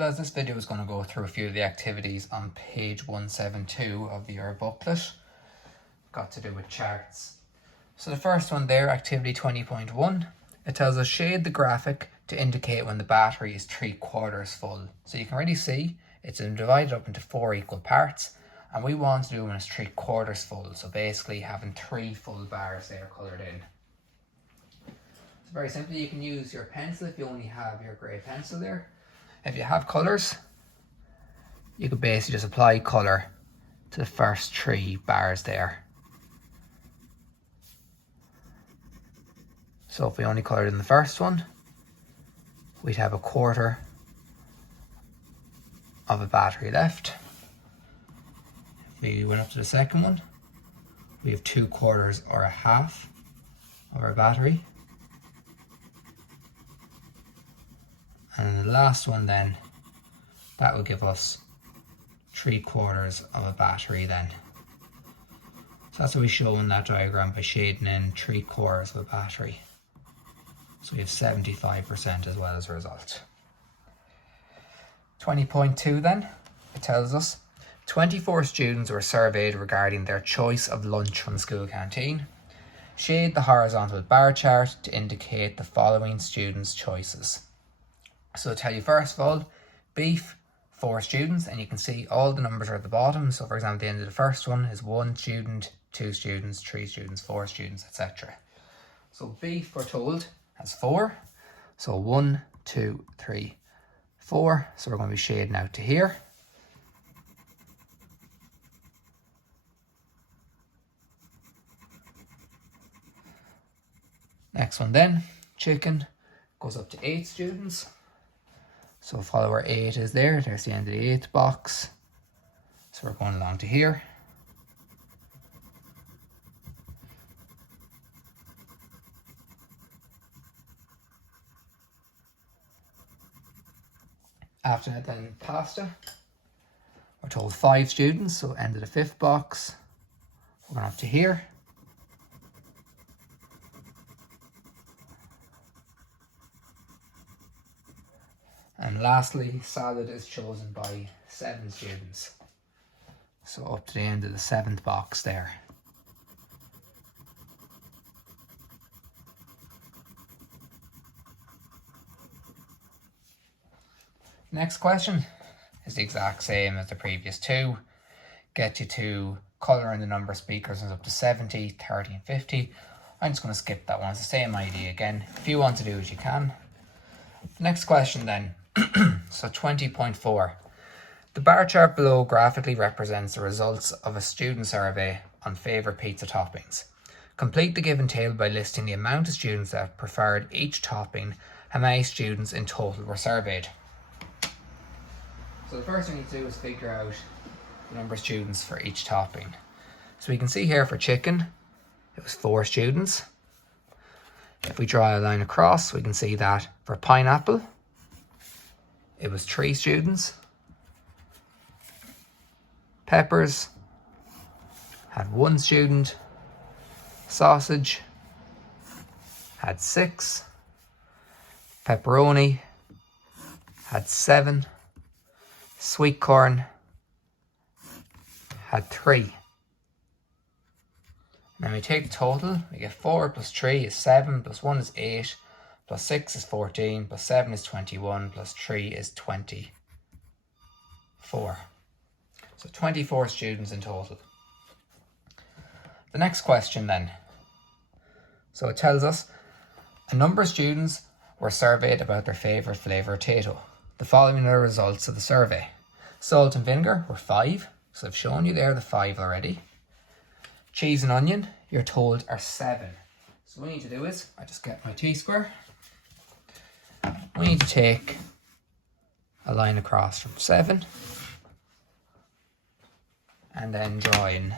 As this video is going to go through a few of the activities on page 172 of your booklet, got to do with charts. So the first one there, activity 20.1, it tells us shade the graphic to indicate when the battery is 3/4 full. So you can already see it's divided up into 4 equal parts, and we want to do when it's 3/4 full. So basically having 3 full bars there coloured in. So very simply, you can use your pencil if you only have your grey pencil there. If you have colours, you could basically just apply colour to the first 3 bars there. So if we only coloured in the first one, we'd have 1/4 of a battery left. If we went up to the second one, we have 2/4 or 1/2 of our battery. And the last one then, that will give us 3/4 of a battery then. So that's what we show in that diagram by shading in 3/4 of a battery. So we have 75% as well as a result. 20.2 then, it tells us 24 students were surveyed regarding their choice of lunch from the school canteen. Shade the horizontal bar chart to indicate the following students' choices. So I'll tell you first of all, beef, 4 students, and you can see all the numbers are at the bottom. So for example, the end of the first one is 1 student, 2 students, 3 students, 4 students, etc. So beef, we're told, has 4. So 1, 2, 3, 4. So we're going to be shading out to here. Next one then, chicken, goes up to 8 students. So follow where 8 is there, there's the end of the 8th box. So we're going along to here. After that then pasta, we're told 5 students, so end of the 5th box. We're going up to here. And lastly, salad is chosen by 7 students. So up to the end of the 7th box there. Next question is the exact same as the previous 2. Get you to colour in the number of speakers up to 70, 30 and 50. I'm just going to skip that one. It's the same idea again. If you want to do it, you can. The next question then. So 20.4. The bar chart below graphically represents the results of a student survey on favourite pizza toppings. Complete the given table by listing the amount of students that preferred each topping. How many students in total were surveyed? So the first thing you need to do is figure out the number of students for each topping. So we can see here for chicken, it was 4 students. If we draw a line across, we can see that for pineapple, it was 3 students. Peppers had 1 student. Sausage had 6. Pepperoni had 7. Sweet corn had 3. Now we take the total, we get 4 plus 3 is 7, plus 1 is 8, plus 6 is 14, plus 7 is 21, plus 3 is 24. So 24 students in total. The next question then. So it tells us a number of students were surveyed about their favourite flavour of potato. The following are the results of the survey. Salt and vinegar were 5, so I've shown you there the 5 already. Cheese and onion, you're told, are 7. So what we need to do is, I just get my T-square. We need to take a line across from 7 and then draw in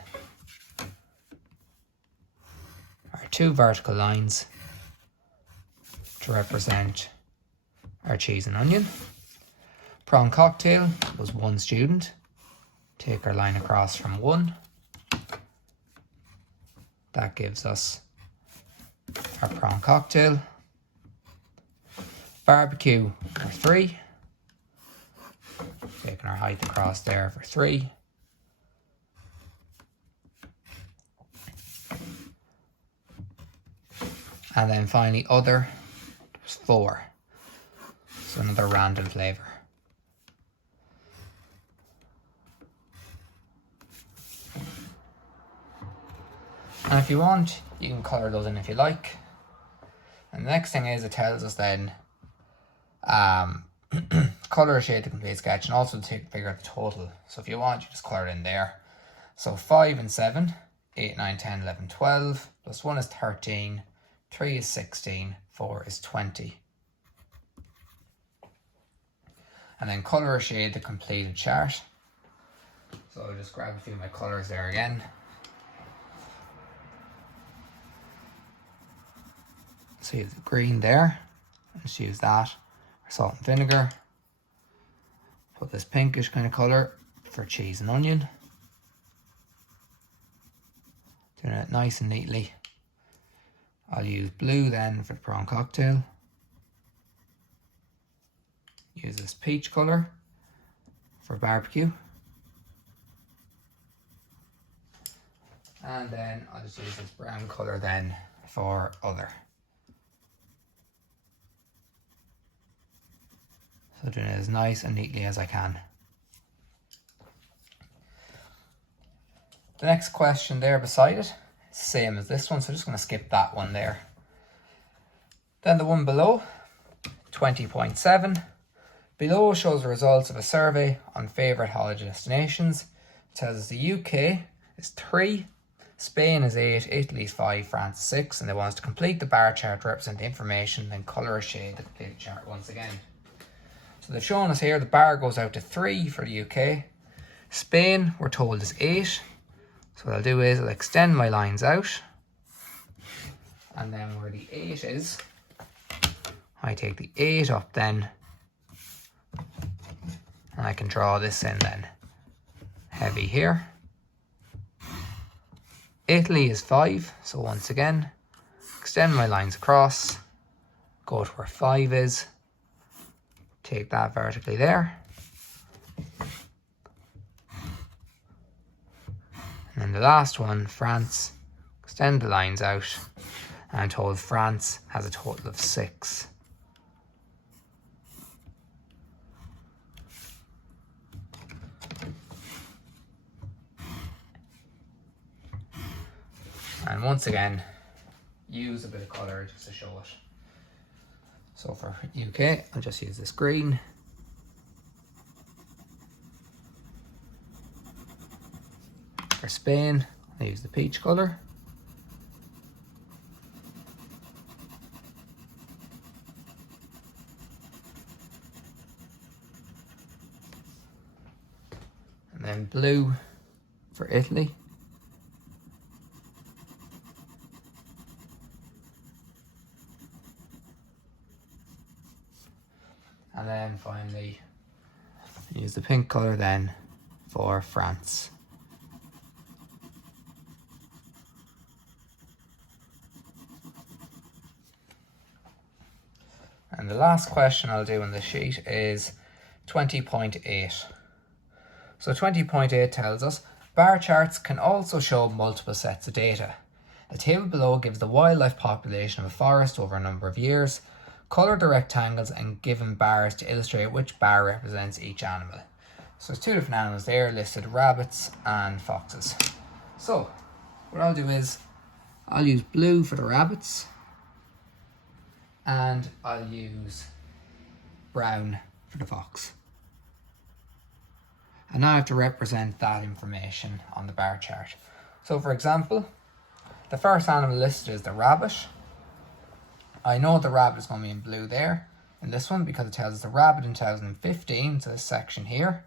our 2 vertical lines to represent our cheese and onion. Prawn cocktail was 1 student. Take our line across from 1. That gives us our prawn cocktail. Barbecue were 3. taking our height across there for 3. And then finally other was 4. So another random flavour. And if you want, you can colour those in if you like. And the next thing is it tells us then colour, shade, the complete sketch, and also to figure out the total. So if you want, you just colour it in there. So 5 and 7, 8, 9, 10, 11, 12, plus 1 is 13, 3 is 16, 4 is 20. And then colour or shade the completed chart. So I'll just grab a few of my colours there again. So you have the green there, just use that for salt and vinegar. Put this pinkish kind of colour for cheese and onion. Doing it nice and neatly. I'll use blue then for the prawn cocktail. Use this peach colour for barbecue. And then I'll just use this brown colour then for other. So doing it as nice and neatly as I can. The next question there beside it, same as this one, so I'm just going to skip that one there. Then the one below, 20.7. Below shows the results of a survey on favourite holiday destinations. It tells us the UK is 3, Spain is 8, Italy is 5, France is 6, and they want us to complete the bar chart to represent the information, then colour or shade the complete chart once again. So they've shown us here the bar goes out to 3 for the UK. Spain, we're told, is 8. So what I'll do is I'll extend my lines out. And then where the 8 is, I take the 8 up then. And I can draw this in then. Heavy here. Italy is 5. So once again, extend my lines across. Go to where 5 is. Take that vertically there. And then the last one, France, extend the lines out. And I'm told France has a total of 6. And once again, use a bit of colour just to show it. So for UK, I'll just use this green. For Spain, I use the peach colour. And then blue for Italy. And then finally, use the pink colour then for France. And the last question I'll do on this sheet is 20.8. So 20.8 tells us, bar charts can also show multiple sets of data. The table below gives the wildlife population of a forest over a number of years. Colour the rectangles and given bars to illustrate which bar represents each animal. So there's 2 different animals there listed, rabbits and foxes. So what I'll do is I'll use blue for the rabbits and I'll use brown for the fox. And now I have to represent that information on the bar chart. So for example, the first animal listed is the rabbit. I know the rabbit is going to be in blue there in this one because it tells us the rabbit in 2015, so this section here.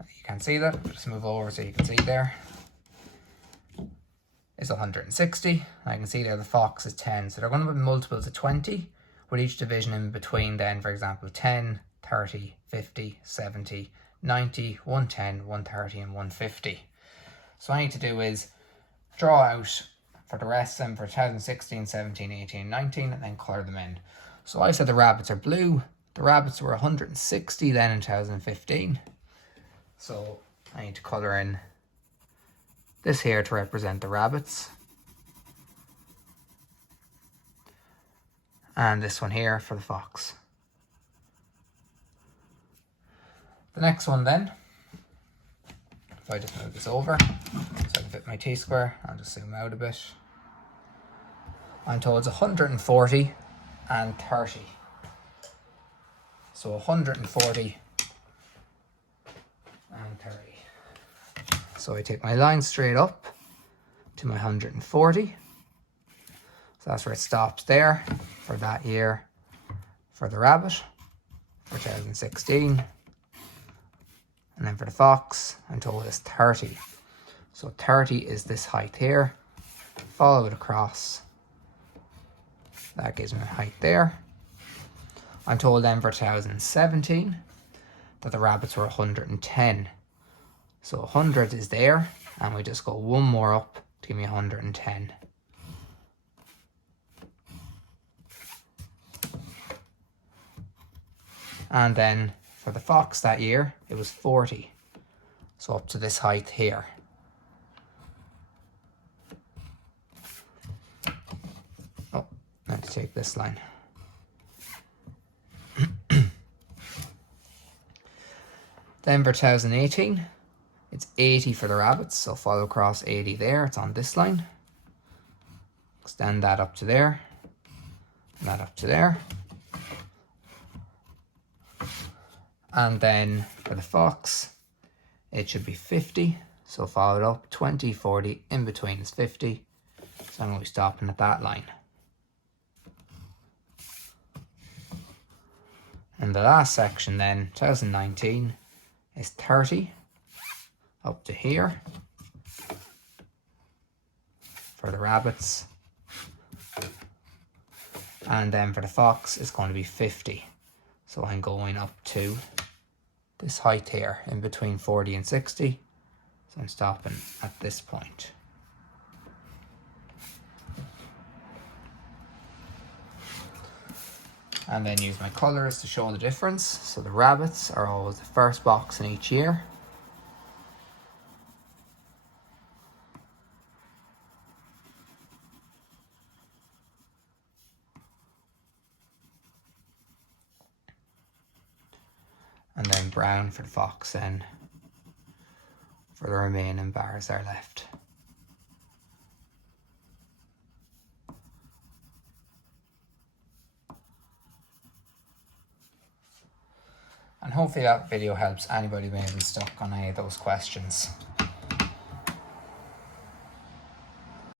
You can't see that, just move over so you can see there. Is 160. I can see there the fox is 10, so they're going to be multiples of 20 with each division in between then, for example, 10, 30, 50, 70, 90, 110, 130 and 150. So what I need to do is draw out for the rest of them for 2016, 17, 18, 19 and then colour them in. So I said the rabbits are blue, The rabbits were 160 then in 2015. So I need to colour in this here to represent the rabbits. And this one here for the fox. The next one then, if I just move this over so I can fit my T-square, I'll just zoom out a bit. I'm told it's 140 and 30. So 140 and 30. So I take my line straight up to my 140. So that's where it stops there for that year for the rabbit, for 2016. And then for the fox, I'm told it's 30. So 30 is this height here. Follow it across. That gives me a height there. I'm told then for 2017 that the rabbits were 110. So 100 is there, and we just go one more up to give me 110. And then for the fox that year, it was 40. So up to this height here. Oh, I have to take this line. Then for 2018, it's 80 for the rabbits. So follow across 80 there. It's on this line. Extend that up to there. And that up to there. And then for the fox, it should be 50. So follow it up, 20, 40, in between is 50. So I'm going to be stopping at that line. And the last section then, 2019, is 30 up to here for the rabbits. And then for the fox, it's going to be 50. So I'm going up to this height here, in between 40 and 60. So I'm stopping at this point. And then use my colours to show the difference. So the rabbits are always the first box in each year. And then brown for the fox then for the remaining bars that are left. And hopefully that video helps anybody who may have been stuck on any of those questions.